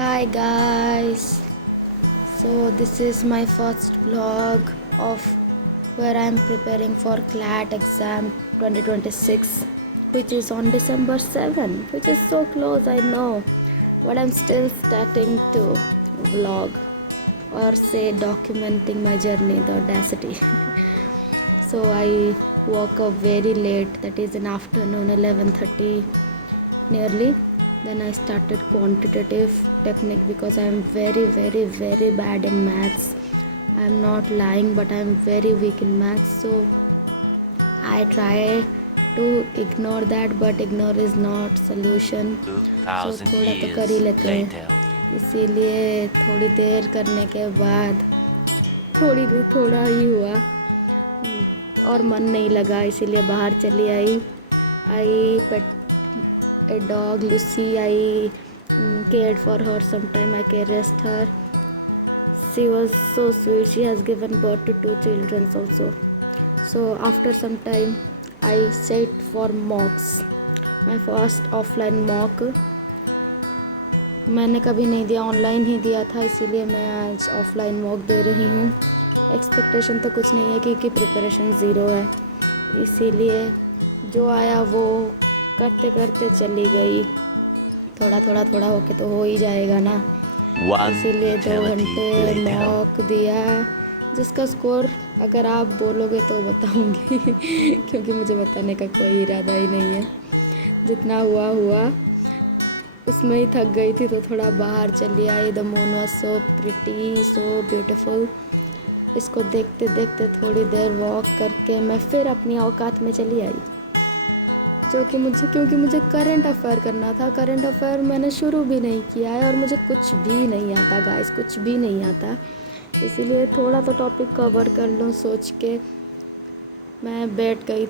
Hi guys. So this is my first vlog of where I am preparing for CLAT exam 2026, which is on December 7, which is so close, I know, but I'm still starting to vlog or say documenting my journey, the audacity. So I woke up very late, that is in afternoon 11:30 nearly. Then I started quantitative technique because I am very bad in maths. I am not lying, but I am very weak in maths. So I try to ignore that, but ignore is not solution. So 2000 थोड़ा तो कर ही years लेते later. हैं. इसीलिए थोड़ी देर करने के बाद थोड़ा ही हुआ और मन नहीं लगा, इसीलिए बाहर चली आई. आई a dog Lucy. I cared for her sometime. I caressed her. She was so sweet. She has given birth to 2 children also. So after some time I sat for mocks. My first offline mock मैंने कभी नहीं दिया, online ही दिया था, इसीलिए मैं आज offline mock दे रही हूँ. एक्सपेक्टेशन तो कुछ नहीं है क्योंकि प्रिपरेशन ज़ीरो है, इसीलिए जो आया वो करते करते चली गई. थोड़ा होके तो हो ही जाएगा ना. One इसीलिए 2 eternity घंटे later. मॉक दिया, जिसका स्कोर अगर आप बोलोगे तो बताऊंगी क्योंकि मुझे बताने का कोई इरादा ही नहीं है. जितना हुआ उसमें ही थक गई थी तो थोड़ा बाहर चली आई. The moon was so pretty, so beautiful. इसको देखते देखते थोड़ी देर वॉक करके मैं फिर अपनी औकात में चली आई, क्योंकि मुझे करंट अफेयर करना था. करंट अफेयर मैंने शुरू भी नहीं किया है और मुझे कुछ भी नहीं आता गाइस, कुछ भी नहीं आता. इसीलिए थोड़ा तो टॉपिक कवर कर लूँ सोच के मैं बैठ गई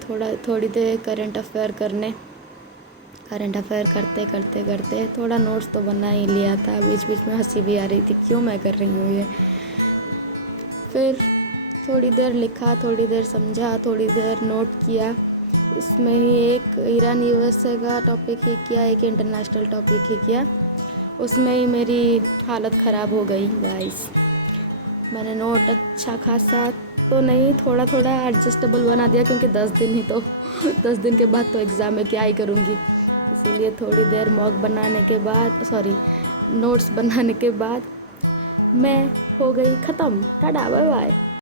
थोड़ी देर करंट अफेयर करने. करंट अफेयर करते थोड़ा नोट्स तो बना ही लिया था. बीच बीच में हंसी भी आ रही थी, क्यों मैं कर रही हूँ ये. फिर थोड़ी देर लिखा, थोड़ी देर समझा, थोड़ी देर नोट किया. इसमें ही एक ईरान यूएसए का टॉपिक ही किया, एक इंटरनेशनल टॉपिक ही किया. उसमें ही मेरी हालत ख़राब हो गई गाइस. मैंने नोट अच्छा खासा तो नहीं, थोड़ा एडजस्टेबल बना दिया क्योंकि 10 दिन ही तो 10 दिन के बाद तो एग्ज़ाम है, क्या ही करूँगी. इसीलिए थोड़ी देर मॉक बनाने के बाद, नोट्स बनाने के बाद मैं हो गई ख़त्म. Tata bye bye.